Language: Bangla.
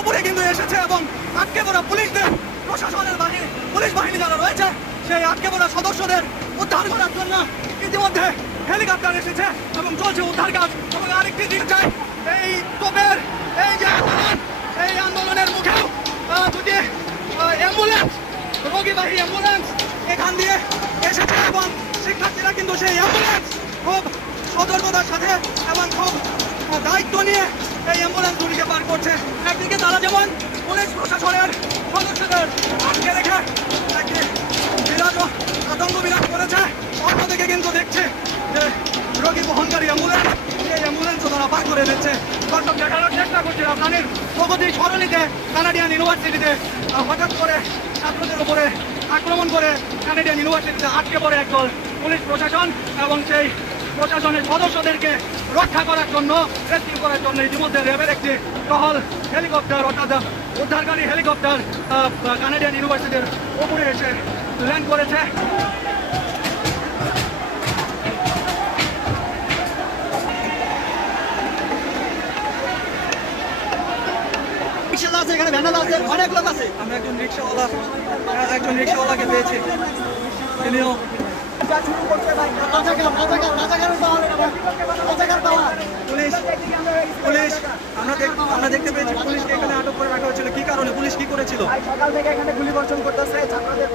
ওপরে কিন্তু এসেছে এবং আটকে পড়া পুলিশদের প্রশাসনের পুলিশ বাহিনী যারা রয়েছে সেই আটকে পড়া সদস্যদের উদ্ধার করার জন্য ইতিমধ্যে হেলিকপ্টার এসেছে এবং চলছে উদ্ধার কাজ। এবং আরেকটি দিক চাই, এই তোপের এই যে আন্দোলন, এই আন্দোলনের মুখেও দুটি অ্যাম্বুলেন্স, রোগীবাহী অ্যাম্বুলেন্স এখান দিয়ে এসেছে এবং শিক্ষার্থীরা কিন্তু সেই অ্যাম্বুলেন্স খুব সতর্কতার সাথে এবং খুব দায়িত্ব নিয়ে এই অ্যাম্বুলেন্স দুটিকে পার করছে। একদিকে তারা যেমন পুলিশ প্রশাসনের সদস্যদের আটকে রেখে একটি আতঙ্ক বিরাজ করেছে, অন্যদিকে কিন্তু দেখছে যে রোগী বহনকারী অ্যাম্বুলেন্স, সেই অ্যাম্বুলেন্সও তারা পার করে দিচ্ছে। দর্শক, দেখানোর চেষ্টা করছি রাজধানীর প্রগতি সরণিতে কানাডিয়ান ইউনিভার্সিটিতে হঠাৎ করে ছাত্রদের উপরে আক্রমণ করে কানাডিয়ান ইউনিভার্সিটিতে আটকে পড়ে একদল পুলিশ প্রশাসন এবং সেই প্রশাসনের সদস্যদেরকে রক্ষা করার জন্য, রেস্কিউ করার জন্য ইতিমধ্যে র্যাবের একটি টহল হেলিকপ্টার অর্থাৎ উদ্ধারকারী হেলিকপ্টার কানাডিয়ান ইউনিভার্সিটির উপরে এসে ল্যান্ড করেছে। এখানে ভ্যান আছে, অনেক লোক আছে। আমরা একজন রিক্সাওয়ালাকে পেয়েছি, তিনিও পুলিশ আমরা দেখতে পেয়েছি পুলিশকে এখানে আটক করে রাখা হয়েছিল। কি কারণে, পুলিশ কি করেছিল? সকাল থেকে এখানে গুলি বর্ষণ করতেছে ছাত্রদের